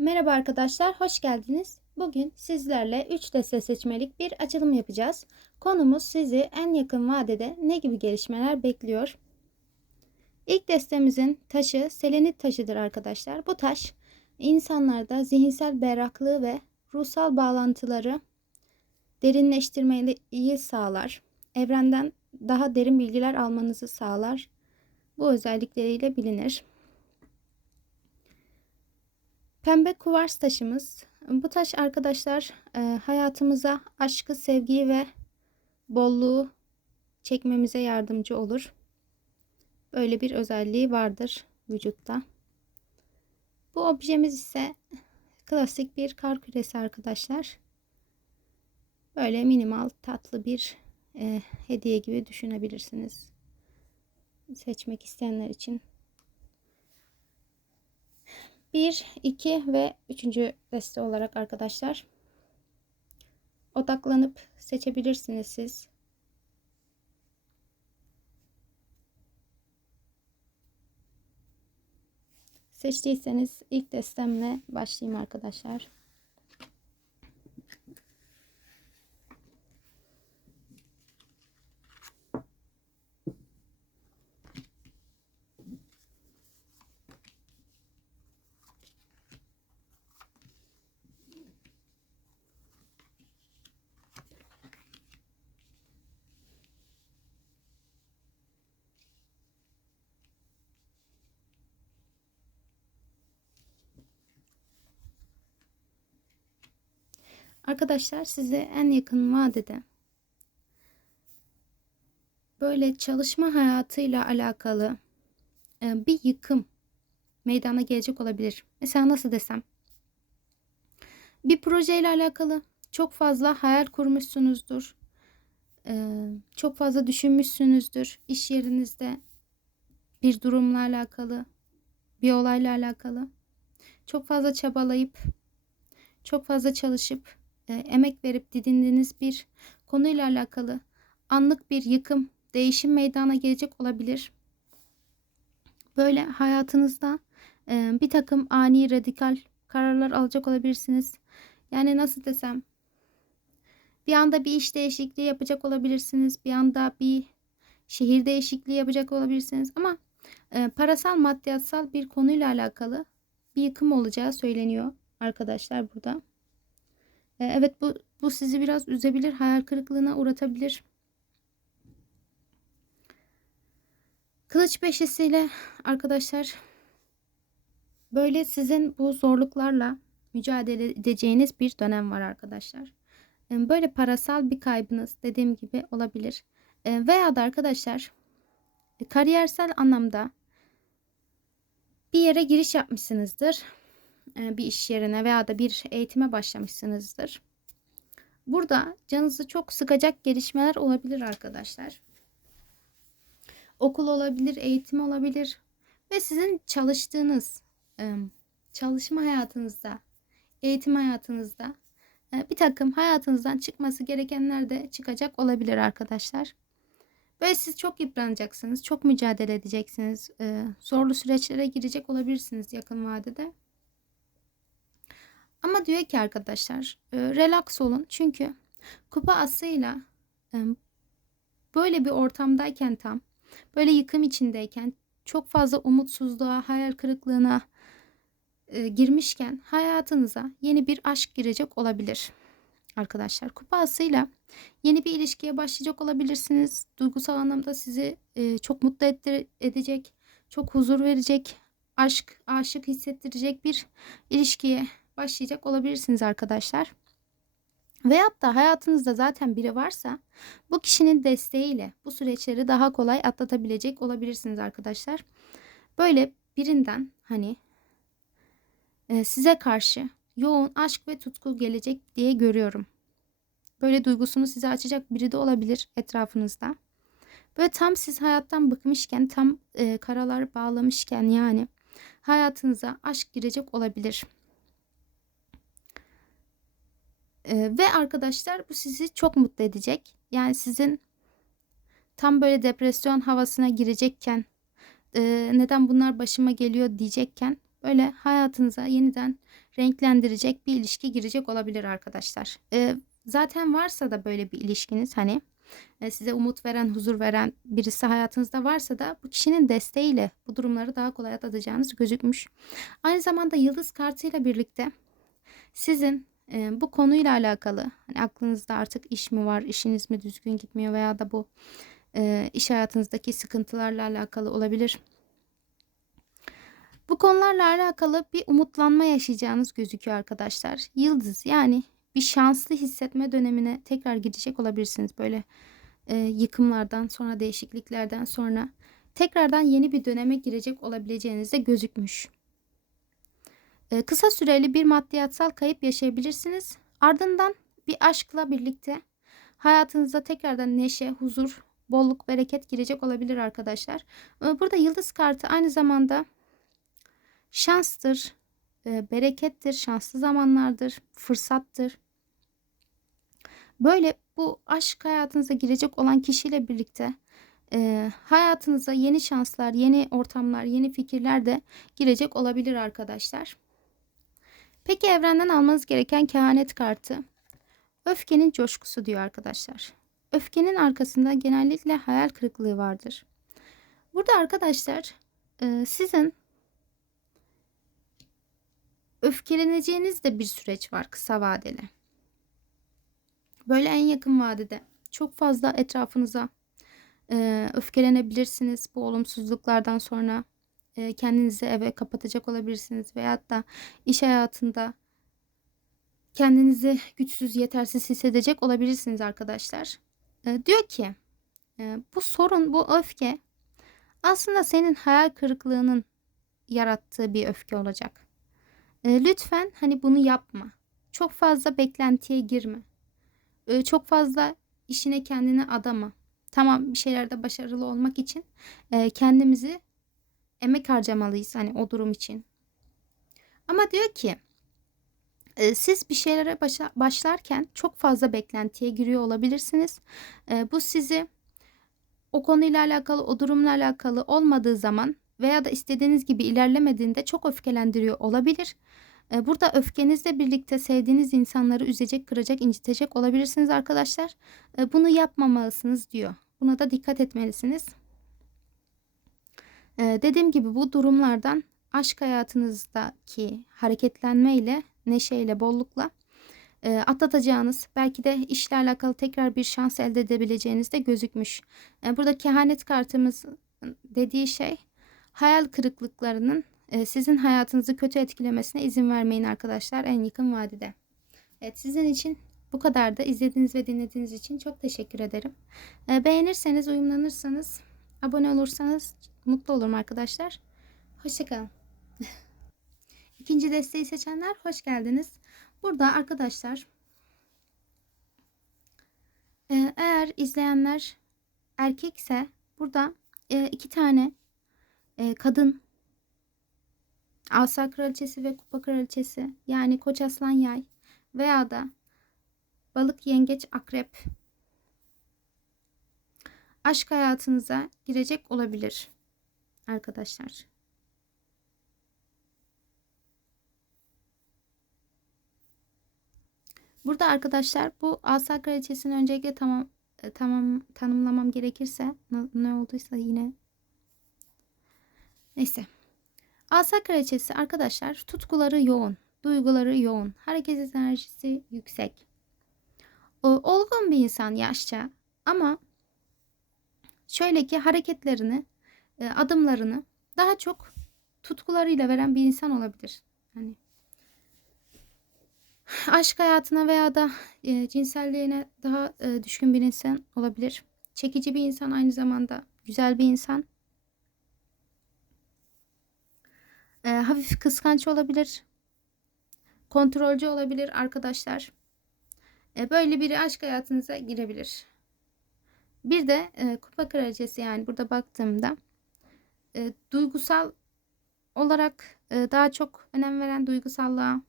Merhaba arkadaşlar, hoş geldiniz. Bugün sizlerle 3 deste seçmelik bir açılım yapacağız. Konumuz sizi en yakın vadede ne gibi gelişmeler bekliyor? İlk destemizin taşı selenit taşıdır arkadaşlar. Bu taş insanlarda zihinsel berraklığı ve ruhsal bağlantıları derinleştirmeyi sağlar. Evrenden daha derin bilgiler almanızı sağlar. Bu özellikleriyle bilinir. Pembe kuvars taşımız. Bu taş arkadaşlar e, hayatımıza aşkı, sevgiyi ve bolluğu çekmemize yardımcı olur. Böyle bir özelliği vardır vücutta. Bu objemiz ise klasik bir kar küresi arkadaşlar. Böyle minimal tatlı bir e, hediye gibi düşünebilirsiniz. Seçmek isteyenler için 1, 2 ve 3. deste olarak arkadaşlar odaklanıp seçebilirsiniz siz. Seçtiyseniz ilk destemle başlayayım arkadaşlar. Arkadaşlar size en yakın vadede böyle çalışma hayatıyla alakalı e, bir yıkım meydana gelecek olabilir. Mesela nasıl desem? Bir projeyle alakalı çok fazla hayal kurmuşsunuzdur. E, çok fazla düşünmüşsünüzdür. İş yerinizde bir durumla alakalı, bir olayla alakalı. Çok fazla çabalayıp, çok fazla çalışıp e, emek verip didindiğiniz bir konuyla alakalı anlık bir yıkım, değişim meydana gelecek olabilir. Böyle hayatınızda e, bir takım ani radikal kararlar alacak olabilirsiniz. Yani nasıl desem bir anda bir iş değişikliği yapacak olabilirsiniz. Bir anda bir şehir değişikliği yapacak olabilirsiniz. Ama e, parasal maddiyatsal bir konuyla alakalı bir yıkım olacağı söyleniyor arkadaşlar burada. E, evet bu, bu sizi biraz üzebilir, hayal kırıklığına uğratabilir. Kılıç beşisiyle arkadaşlar böyle sizin bu zorluklarla mücadele edeceğiniz bir dönem var arkadaşlar. E, böyle parasal bir kaybınız dediğim gibi olabilir. E, veya da arkadaşlar kariyersel anlamda bir yere giriş yapmışsınızdır bir iş yerine veya da bir eğitime başlamışsınızdır. Burada canınızı çok sıkacak gelişmeler olabilir arkadaşlar. Okul olabilir, eğitim olabilir ve sizin çalıştığınız e, çalışma hayatınızda, eğitim hayatınızda e, bir takım hayatınızdan çıkması gerekenler de çıkacak olabilir arkadaşlar. Böyle siz çok yıpranacaksınız, çok mücadele edeceksiniz, zorlu süreçlere girecek olabilirsiniz yakın vadede. Ama diyor ki arkadaşlar e, relax olun. Çünkü kupa asıyla e, böyle bir ortamdayken tam böyle yıkım içindeyken çok fazla umutsuzluğa, hayal kırıklığına e, girmişken hayatınıza yeni bir aşk girecek olabilir. Arkadaşlar kupa asıyla yeni bir ilişkiye başlayacak olabilirsiniz. Duygusal anlamda sizi çok mutlu edecek, çok huzur verecek, aşk, aşık hissettirecek bir ilişkiye başlayacak olabilirsiniz arkadaşlar. Veyahut da hayatınızda zaten biri varsa bu kişinin desteğiyle bu süreçleri daha kolay atlatabilecek olabilirsiniz arkadaşlar. Böyle birinden hani e, size karşı yoğun aşk ve tutku gelecek diye görüyorum. Böyle duygusunu size açacak biri de olabilir etrafınızda. Böyle tam siz hayattan bıkmışken, tam e, karalar bağlamışken yani hayatınıza aşk girecek olabilir. Ve arkadaşlar bu sizi çok mutlu edecek. Yani sizin tam böyle depresyon havasına girecekken e, neden bunlar başıma geliyor diyecekken böyle hayatınıza yeniden renklendirecek bir ilişki girecek olabilir arkadaşlar. Ee, zaten varsa da böyle bir ilişkiniz hani e, size umut veren, huzur veren birisi hayatınızda varsa da bu kişinin desteğiyle bu durumları daha kolay atlatacağınız gözükmüş. Aynı zamanda yıldız kartıyla birlikte sizin e, bu konuyla alakalı hani aklınızda artık iş mi var, işiniz mi düzgün gitmiyor veya da bu e, iş hayatınızdaki sıkıntılarla alakalı olabilir. Bu konularla alakalı bir umutlanma yaşayacağınız gözüküyor arkadaşlar. Yıldız yani bir şanslı hissetme dönemine tekrar gidecek olabilirsiniz. Böyle e, yıkımlardan sonra değişikliklerden sonra tekrardan yeni bir döneme girecek olabileceğiniz de gözükmüş. E, kısa süreli bir maddiyatsal kayıp yaşayabilirsiniz. Ardından bir aşkla birlikte hayatınıza tekrardan neşe, huzur, bolluk, bereket girecek olabilir arkadaşlar. E, burada yıldız kartı aynı zamanda şanstır, e, berekettir, şanslı zamanlardır, fırsattır. Böyle bu aşk hayatınıza girecek olan kişiyle birlikte e, hayatınıza yeni şanslar, yeni ortamlar, yeni fikirler de girecek olabilir arkadaşlar. Peki evrenden almanız gereken kehanet kartı. Öfkenin coşkusu diyor arkadaşlar. Öfkenin arkasında genellikle hayal kırıklığı vardır. Burada arkadaşlar e, sizin öfkeleneceğiniz de bir süreç var kısa vadeli. Böyle en yakın vadede çok fazla etrafınıza e, öfkelenebilirsiniz bu olumsuzluklardan sonra e, kendinizi eve kapatacak olabilirsiniz veyahut da iş hayatında kendinizi güçsüz yetersiz hissedecek olabilirsiniz arkadaşlar. E, diyor ki e, bu sorun bu öfke aslında senin hayal kırıklığının yarattığı bir öfke olacak. Lütfen hani bunu yapma. Çok fazla beklentiye girme. Çok fazla işine kendini adama. Tamam bir şeylerde başarılı olmak için kendimizi emek harcamalıyız hani o durum için. Ama diyor ki e, siz bir şeylere başlarken çok fazla beklentiye giriyor olabilirsiniz. E, bu sizi o konuyla alakalı, o durumla alakalı olmadığı zaman veya da istediğiniz gibi ilerlemediğinde çok öfkelendiriyor olabilir. E, burada öfkenizle birlikte sevdiğiniz insanları üzecek, kıracak, incitecek olabilirsiniz arkadaşlar. Bunu yapmamalısınız diyor. Buna da dikkat etmelisiniz. E, dediğim gibi bu durumlardan aşk hayatınızdaki hareketlenmeyle, neşeyle, bollukla atlatacağınız, belki de işle alakalı tekrar bir şans elde edebileceğiniz de gözükmüş. Burada kehanet kartımız dediği şey hayal kırıklıklarının e, sizin hayatınızı kötü etkilemesine izin vermeyin arkadaşlar en yakın vadede. Evet sizin için bu kadar da izlediğiniz ve dinlediğiniz için çok teşekkür ederim. E, beğenirseniz, uyumlanırsanız, abone olursanız mutlu olurum arkadaşlar. Hoşçakalın. İkinci desteği seçenler hoş geldiniz. Burada arkadaşlar e, eğer izleyenler erkekse burada iki tane kadın Asa kraliçesi ve kupa kraliçesi yani koç aslan yay veya da balık yengeç akrep aşk hayatınıza girecek olabilir arkadaşlar. Burada arkadaşlar bu asa kraliçesini öncelikle tamam e, tamam tanımlamam gerekirse ne olduysa yine neyse Asa kraliçesi arkadaşlar tutkuları yoğun, duyguları yoğun, hareket enerjisi yüksek. Olgun bir insan yaşça ama şöyle ki hareketlerini, e, adımlarını daha çok tutkularıyla veren bir insan olabilir. Hani aşk hayatına veya da e, cinselliğine daha e, düşkün bir insan olabilir. Çekici bir insan aynı zamanda güzel bir insan. E, hafif kıskanç olabilir. Kontrolcü olabilir arkadaşlar. E, böyle biri aşk hayatınıza girebilir. Bir de e, kupa kraliçesi yani burada baktığımda e, duygusal olarak e, daha çok önem veren duygusallığa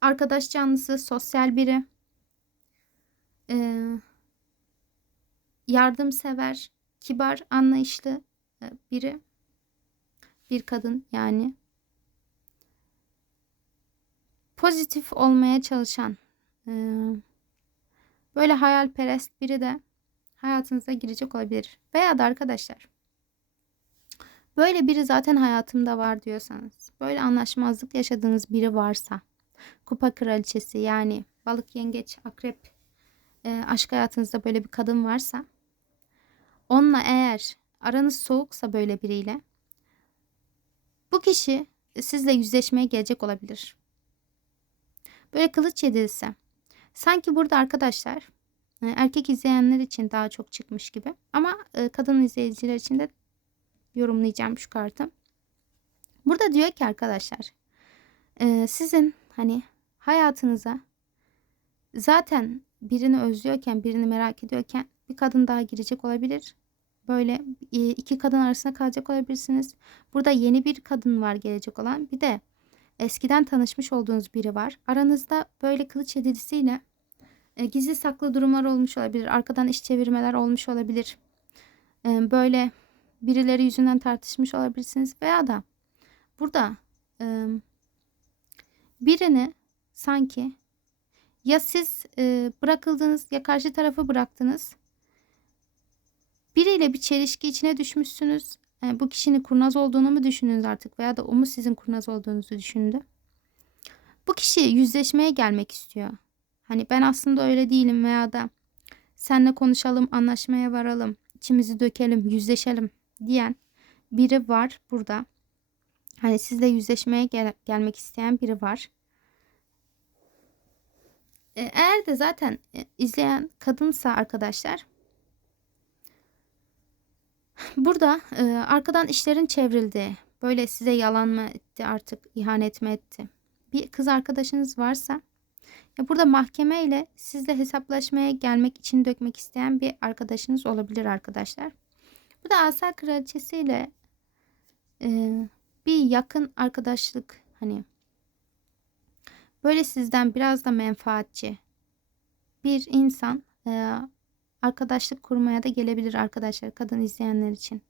arkadaş canlısı, sosyal biri, e, yardımsever, kibar, anlayışlı e, biri bir kadın yani. Pozitif olmaya çalışan, e, böyle hayalperest biri de hayatınıza girecek olabilir. Veya da arkadaşlar böyle biri zaten hayatımda var diyorsanız, böyle anlaşmazlık yaşadığınız biri varsa, kupa kraliçesi yani balık, yengeç, akrep e, aşk hayatınızda böyle bir kadın varsa, onunla eğer aranız soğuksa böyle biriyle, bu kişi sizle yüzleşmeye gelecek olabilir. Böyle kılıç yedilse, sanki burada arkadaşlar e, erkek izleyenler için daha çok çıkmış gibi. Ama e, kadın izleyiciler için de yorumlayacağım şu kartı. Burada diyor ki arkadaşlar e, sizin hani hayatınıza zaten birini özlüyorken birini merak ediyorken bir kadın daha girecek olabilir. Böyle iki kadın arasında kalacak olabilirsiniz. Burada yeni bir kadın var gelecek olan. Bir de eskiden tanışmış olduğunuz biri var. Aranızda böyle kılıç edilisiyle e, gizli saklı durumlar olmuş olabilir. Arkadan iş çevirmeler olmuş olabilir. E, böyle birileri yüzünden tartışmış olabilirsiniz. Veya da burada e, birini sanki ya siz e, bırakıldınız ya karşı tarafı bıraktınız. Biriyle bir çelişki içine düşmüşsünüz. Yani bu kişinin kurnaz olduğunu mu düşündünüz artık veya da o mu sizin kurnaz olduğunuzu düşündü. Bu kişi yüzleşmeye gelmek istiyor. Hani ben aslında öyle değilim veya da senle konuşalım, anlaşmaya varalım, içimizi dökelim, yüzleşelim diyen biri var burada. Hani sizle yüzleşmeye gel gelmek isteyen biri var. E, eğer de zaten e, izleyen kadınsa arkadaşlar burada e, arkadan işlerin çevrildi. Böyle size yalan mı etti artık ihanet mi etti? Bir kız arkadaşınız varsa burada mahkeme ile sizle hesaplaşmaya gelmek için dökmek isteyen bir arkadaşınız olabilir arkadaşlar. Bu da asa kraliçesi ile e, bir yakın arkadaşlık hani böyle sizden biraz da menfaatçi bir insan e, arkadaşlık kurmaya da gelebilir arkadaşlar kadın izleyenler için.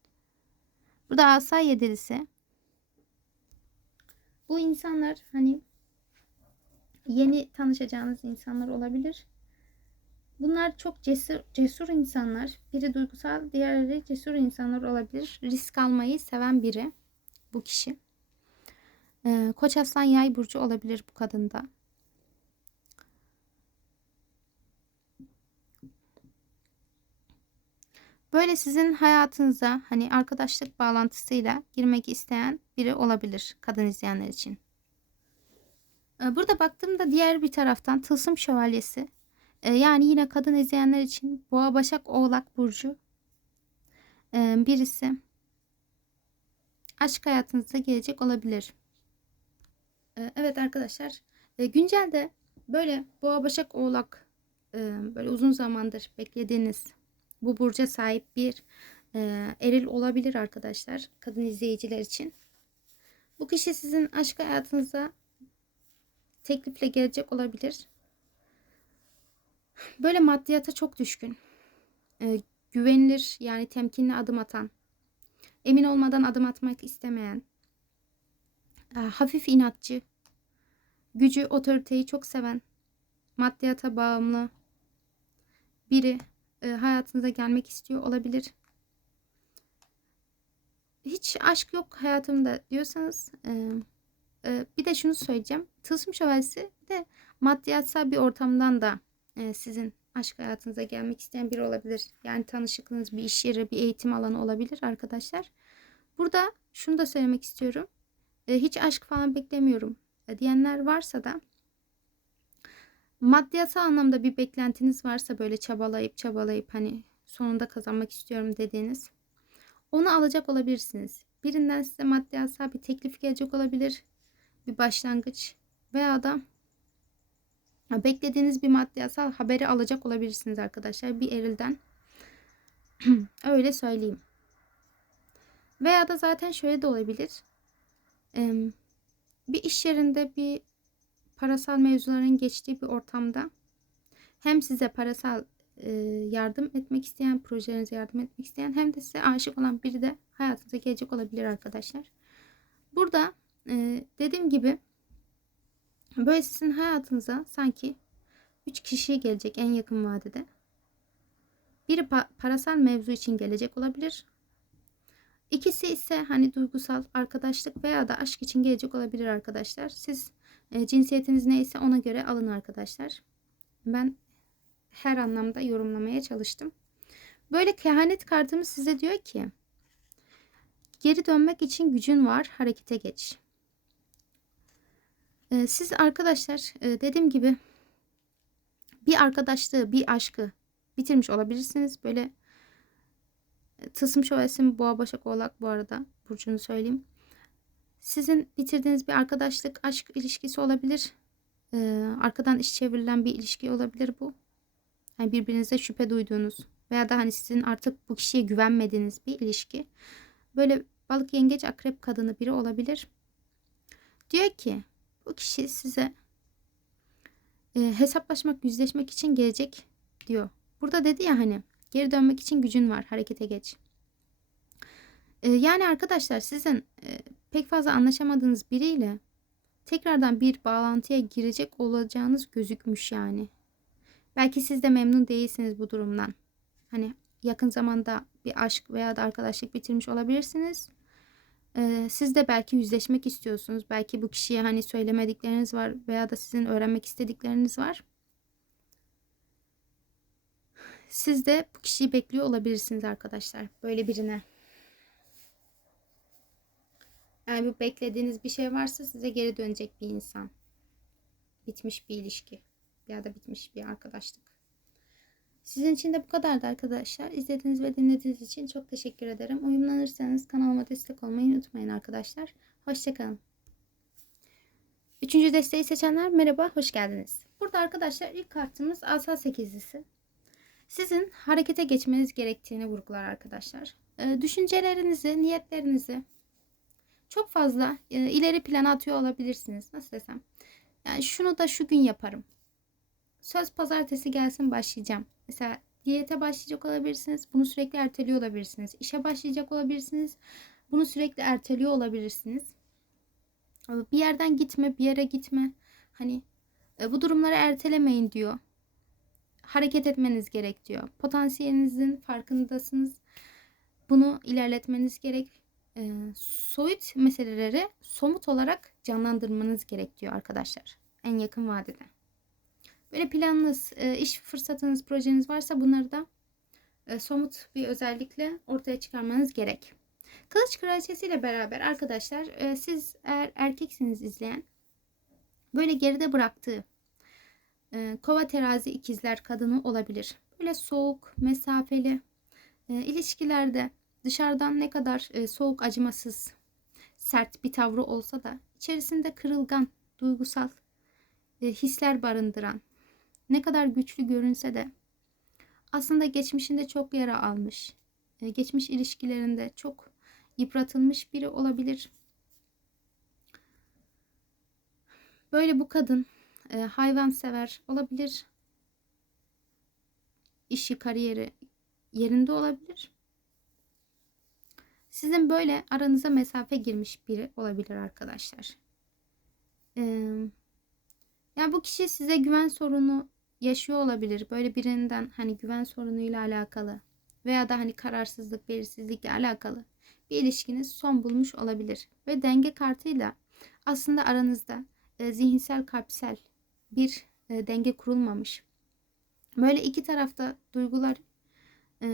Bu da asa yedilisi. Bu insanlar hani yeni tanışacağınız insanlar olabilir. Bunlar çok cesur, cesur insanlar. Biri duygusal, diğerleri cesur insanlar olabilir. Risk almayı seven biri bu kişi. Ee, Koç aslan yay burcu olabilir bu kadında. Böyle sizin hayatınıza hani arkadaşlık bağlantısıyla girmek isteyen biri olabilir kadın izleyenler için. Ee, burada baktığımda diğer bir taraftan Tılsım Şövalyesi ee, yani yine kadın izleyenler için Boğa Başak Oğlak Burcu ee, birisi aşk hayatınıza gelecek olabilir. Evet arkadaşlar güncelde böyle Boğa Başak Oğlak böyle uzun zamandır beklediğiniz bu burca sahip bir eril olabilir arkadaşlar kadın izleyiciler için. Bu kişi sizin aşk hayatınıza teklifle gelecek olabilir. Böyle maddiyata çok düşkün. E, güvenilir yani temkinli adım atan. Emin olmadan adım atmak istemeyen. E, hafif inatçı. Gücü, otoriteyi çok seven. Maddiyata bağımlı. Biri e, hayatınıza gelmek istiyor olabilir. Hiç aşk yok hayatımda diyorsanız e, e, bir de şunu söyleyeceğim. Tılsım şövalyesi de maddiyatsal bir ortamdan da e, sizin aşk hayatınıza gelmek isteyen biri olabilir. Yani tanışıklığınız bir iş yeri, bir eğitim alanı olabilir arkadaşlar. Burada şunu da söylemek istiyorum. E, hiç aşk falan beklemiyorum e, diyenler varsa da maddiyata anlamda bir beklentiniz varsa böyle çabalayıp çabalayıp hani sonunda kazanmak istiyorum dediğiniz onu alacak olabilirsiniz. Birinden size maddiyata bir teklif gelecek olabilir. Bir başlangıç veya da beklediğiniz bir maddiyasal haberi alacak olabilirsiniz arkadaşlar bir erilden. Öyle söyleyeyim. Veya da zaten şöyle de olabilir. Bir iş yerinde bir parasal mevzuların geçtiği bir ortamda hem size parasal yardım etmek isteyen, projelerinize yardım etmek isteyen hem de size aşık olan biri de hayatınıza gelecek olabilir arkadaşlar. Burada e, dediğim gibi böyle sizin hayatınıza sanki 3 kişi gelecek en yakın vadede. Biri pa- parasal mevzu için gelecek olabilir. İkisi ise hani duygusal arkadaşlık veya da aşk için gelecek olabilir arkadaşlar. Siz e, cinsiyetiniz neyse ona göre alın arkadaşlar. Ben her anlamda yorumlamaya çalıştım. Böyle kehanet kartımız size diyor ki geri dönmek için gücün var harekete geç. E, siz arkadaşlar e, dediğim gibi bir arkadaşlığı bir aşkı bitirmiş olabilirsiniz. Böyle Tılsım şövalyesi boğa başak oğlak bu arada burcunu söyleyeyim. Sizin bitirdiğiniz bir arkadaşlık aşk ilişkisi olabilir. Ee, arkadan iş çevrilen bir ilişki olabilir bu. Yani birbirinize şüphe duyduğunuz veya da hani sizin artık bu kişiye güvenmediğiniz bir ilişki. Böyle balık yengeç akrep kadını biri olabilir. Diyor ki bu kişi size e, hesaplaşmak, yüzleşmek için gelecek diyor. Burada dedi ya hani Geri dönmek için gücün var. Harekete geç. Ee, yani arkadaşlar sizin e, pek fazla anlaşamadığınız biriyle tekrardan bir bağlantıya girecek olacağınız gözükmüş yani. Belki siz de memnun değilsiniz bu durumdan. Hani yakın zamanda bir aşk veya da arkadaşlık bitirmiş olabilirsiniz. Siz de belki yüzleşmek istiyorsunuz. Belki bu kişiye hani söylemedikleriniz var veya da sizin öğrenmek istedikleriniz var. Siz de bu kişiyi bekliyor olabilirsiniz arkadaşlar. Böyle birine. Yani bu beklediğiniz bir şey varsa size geri dönecek bir insan. Bitmiş bir ilişki. Ya da bitmiş bir arkadaşlık. Sizin için de bu kadardı arkadaşlar. İzlediğiniz ve dinlediğiniz için çok teşekkür ederim. Uyumlanırsanız kanalıma destek olmayı unutmayın arkadaşlar. Hoşçakalın. Üçüncü desteği seçenler merhaba, hoş geldiniz. Burada arkadaşlar ilk kartımız asa sekizlisi sizin harekete geçmeniz gerektiğini vurgular arkadaşlar. E, düşüncelerinizi, niyetlerinizi çok fazla e, ileri plana atıyor olabilirsiniz. Nasıl desem? Yani şunu da şu gün yaparım. Söz pazartesi gelsin başlayacağım. Mesela diyete başlayacak olabilirsiniz. Bunu sürekli erteliyor olabilirsiniz. İşe başlayacak olabilirsiniz. Bunu sürekli erteliyor olabilirsiniz. Bir yerden gitme, bir yere gitme. Hani e, bu durumları ertelemeyin diyor hareket etmeniz gerek diyor. Potansiyelinizin farkındasınız. Bunu ilerletmeniz gerek. E, soyut meseleleri somut olarak canlandırmanız gerek diyor arkadaşlar. En yakın vadede. Böyle planınız, e, iş fırsatınız, projeniz varsa bunları da e, somut bir özellikle ortaya çıkarmanız gerek. Kılıç Kraliçesi ile beraber arkadaşlar e, siz eğer erkeksiniz izleyen böyle geride bıraktığı kova terazi ikizler kadını olabilir. Böyle soğuk, mesafeli ilişkilerde dışarıdan ne kadar soğuk, acımasız, sert bir tavrı olsa da içerisinde kırılgan, duygusal hisler barındıran, ne kadar güçlü görünse de aslında geçmişinde çok yara almış, e, geçmiş ilişkilerinde çok yıpratılmış biri olabilir. Böyle bu kadın e, hayvan sever olabilir. İşi, kariyeri yerinde olabilir. Sizin böyle aranıza mesafe girmiş biri olabilir arkadaşlar. Ee, yani bu kişi size güven sorunu yaşıyor olabilir. Böyle birinden hani güven sorunuyla alakalı veya da hani kararsızlık, belirsizlikle alakalı bir ilişkiniz son bulmuş olabilir. Ve denge kartıyla aslında aranızda e, zihinsel, kalpsel bir e, denge kurulmamış. Böyle iki tarafta duygular, e,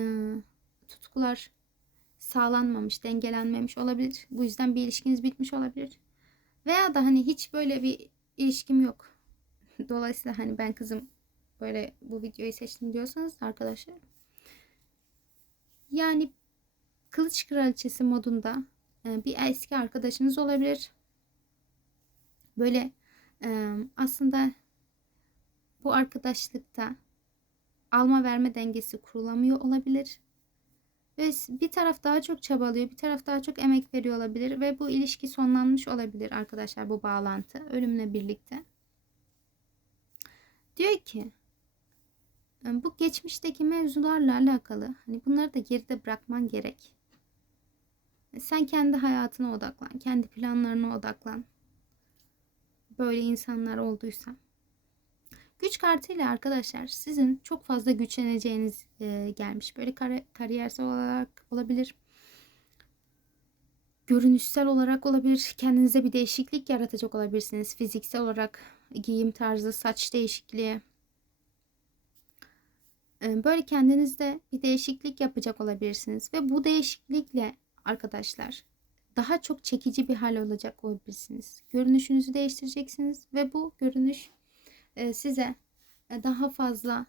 tutkular sağlanmamış, dengelenmemiş olabilir. Bu yüzden bir ilişkiniz bitmiş olabilir. Veya da hani hiç böyle bir ilişkim yok. Dolayısıyla hani ben kızım böyle bu videoyu seçtim diyorsanız arkadaşlar. Yani kılıç kraliçesi modunda e, bir eski arkadaşınız olabilir. Böyle e, aslında bu arkadaşlıkta alma verme dengesi kurulamıyor olabilir. Ve bir taraf daha çok çabalıyor, bir taraf daha çok emek veriyor olabilir ve bu ilişki sonlanmış olabilir arkadaşlar bu bağlantı ölümle birlikte. Diyor ki bu geçmişteki mevzularla alakalı hani bunları da geride bırakman gerek. Sen kendi hayatına odaklan, kendi planlarına odaklan. Böyle insanlar olduysa. Güç kartıyla arkadaşlar sizin çok fazla güçleneceğiniz e, gelmiş. Böyle kar- kariyersel olarak olabilir. Görünüşsel olarak olabilir. Kendinize bir değişiklik yaratacak olabilirsiniz. Fiziksel olarak giyim tarzı, saç değişikliği. Böyle kendinizde bir değişiklik yapacak olabilirsiniz. Ve bu değişiklikle arkadaşlar daha çok çekici bir hal olacak olabilirsiniz. Görünüşünüzü değiştireceksiniz ve bu görünüş size daha fazla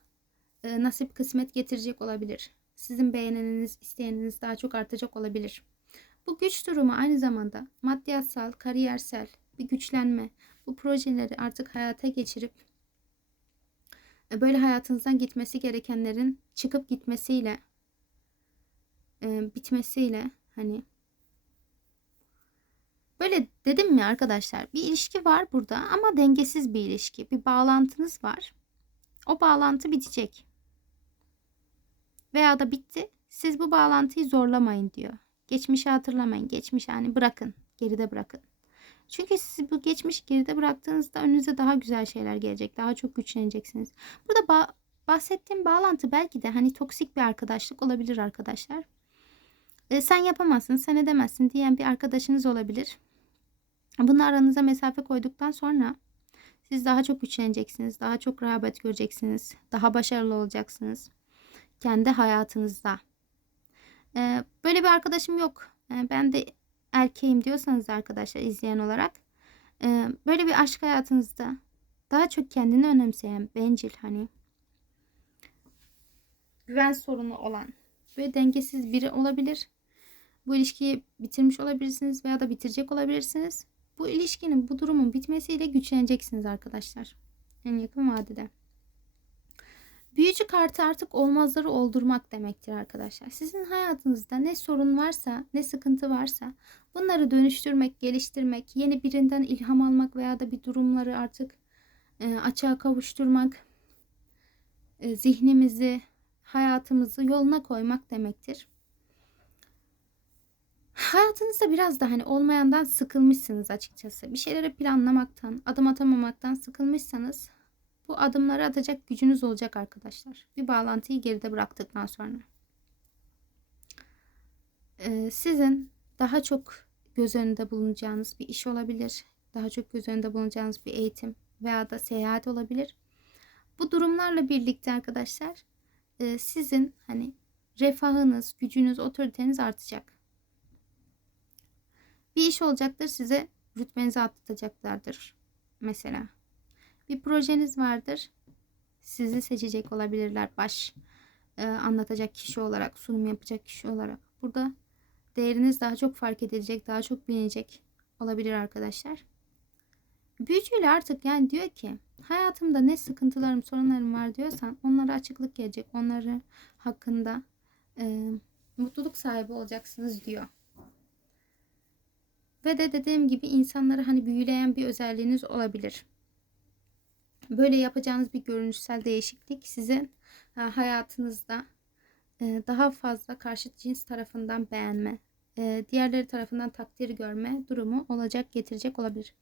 nasip kısmet getirecek olabilir. Sizin beğeniniz, isteyeniniz daha çok artacak olabilir. Bu güç durumu aynı zamanda maddiyatsal, kariyersel bir güçlenme. Bu projeleri artık hayata geçirip böyle hayatınızdan gitmesi gerekenlerin çıkıp gitmesiyle bitmesiyle hani Böyle dedim mi arkadaşlar bir ilişki var burada ama dengesiz bir ilişki. Bir bağlantınız var. O bağlantı bitecek. Veya da bitti. Siz bu bağlantıyı zorlamayın diyor. Geçmişi hatırlamayın. Geçmiş yani bırakın. Geride bırakın. Çünkü siz bu geçmiş geride bıraktığınızda önünüze daha güzel şeyler gelecek. Daha çok güçleneceksiniz. Burada ba- bahsettiğim bağlantı belki de hani toksik bir arkadaşlık olabilir arkadaşlar. E, sen yapamazsın, sen edemezsin diyen bir arkadaşınız olabilir. Bunu aranıza mesafe koyduktan sonra siz daha çok güçleneceksiniz. Daha çok rağbet göreceksiniz. Daha başarılı olacaksınız. Kendi hayatınızda. Ee, böyle bir arkadaşım yok. Ee, ben de erkeğim diyorsanız arkadaşlar izleyen olarak. E, böyle bir aşk hayatınızda daha çok kendini önemseyen, bencil hani güven sorunu olan ve dengesiz biri olabilir. Bu ilişkiyi bitirmiş olabilirsiniz veya da bitirecek olabilirsiniz. Bu ilişkinin, bu durumun bitmesiyle güçleneceksiniz arkadaşlar. En yakın vadede. Büyücü kartı artık olmazları oldurmak demektir arkadaşlar. Sizin hayatınızda ne sorun varsa, ne sıkıntı varsa bunları dönüştürmek, geliştirmek, yeni birinden ilham almak veya da bir durumları artık e, açığa kavuşturmak, e, zihnimizi, hayatımızı yoluna koymak demektir. Hayatınızda biraz da hani olmayandan sıkılmışsınız açıkçası. Bir şeyleri planlamaktan, adım atamamaktan sıkılmışsanız bu adımları atacak gücünüz olacak arkadaşlar. Bir bağlantıyı geride bıraktıktan sonra. Ee, sizin daha çok göz önünde bulunacağınız bir iş olabilir. Daha çok göz önünde bulunacağınız bir eğitim veya da seyahat olabilir. Bu durumlarla birlikte arkadaşlar e, sizin hani refahınız, gücünüz, otoriteniz artacak. Bir iş olacaktır size rütbenizi atlatacaklardır. Mesela bir projeniz vardır. Sizi seçecek olabilirler baş e, anlatacak kişi olarak, sunum yapacak kişi olarak. Burada değeriniz daha çok fark edilecek, daha çok bilinecek olabilir arkadaşlar. Büyücüyle artık yani diyor ki hayatımda ne sıkıntılarım, sorunlarım var diyorsan onlara açıklık gelecek. Onları hakkında e, mutluluk sahibi olacaksınız diyor. Ve de dediğim gibi insanları hani büyüleyen bir özelliğiniz olabilir. Böyle yapacağınız bir görünüşsel değişiklik sizin e, hayatınızda e, daha fazla karşıt cins tarafından beğenme, e, diğerleri tarafından takdir görme durumu olacak, getirecek olabilir.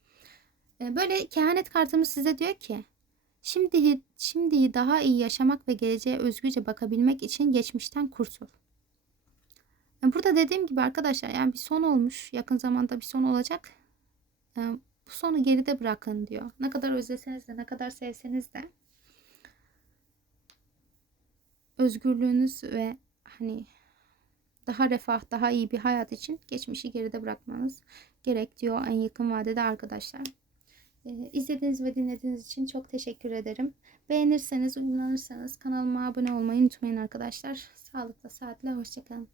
Böyle kehanet kartımız size diyor ki şimdi şimdiyi daha iyi yaşamak ve geleceğe özgürce bakabilmek için geçmişten kurtul. Burada dediğim gibi arkadaşlar yani bir son olmuş. Yakın zamanda bir son olacak. Bu sonu geride bırakın diyor. Ne kadar özleseniz de ne kadar sevseniz de özgürlüğünüz ve hani daha refah, daha iyi bir hayat için geçmişi geride bırakmanız gerek diyor en yakın vadede arkadaşlar. Ee, izlediğiniz ve dinlediğiniz için çok teşekkür ederim. Beğenirseniz, uygulanırsanız kanalıma abone olmayı unutmayın arkadaşlar. Sağlıkla, saatle, hoşçakalın.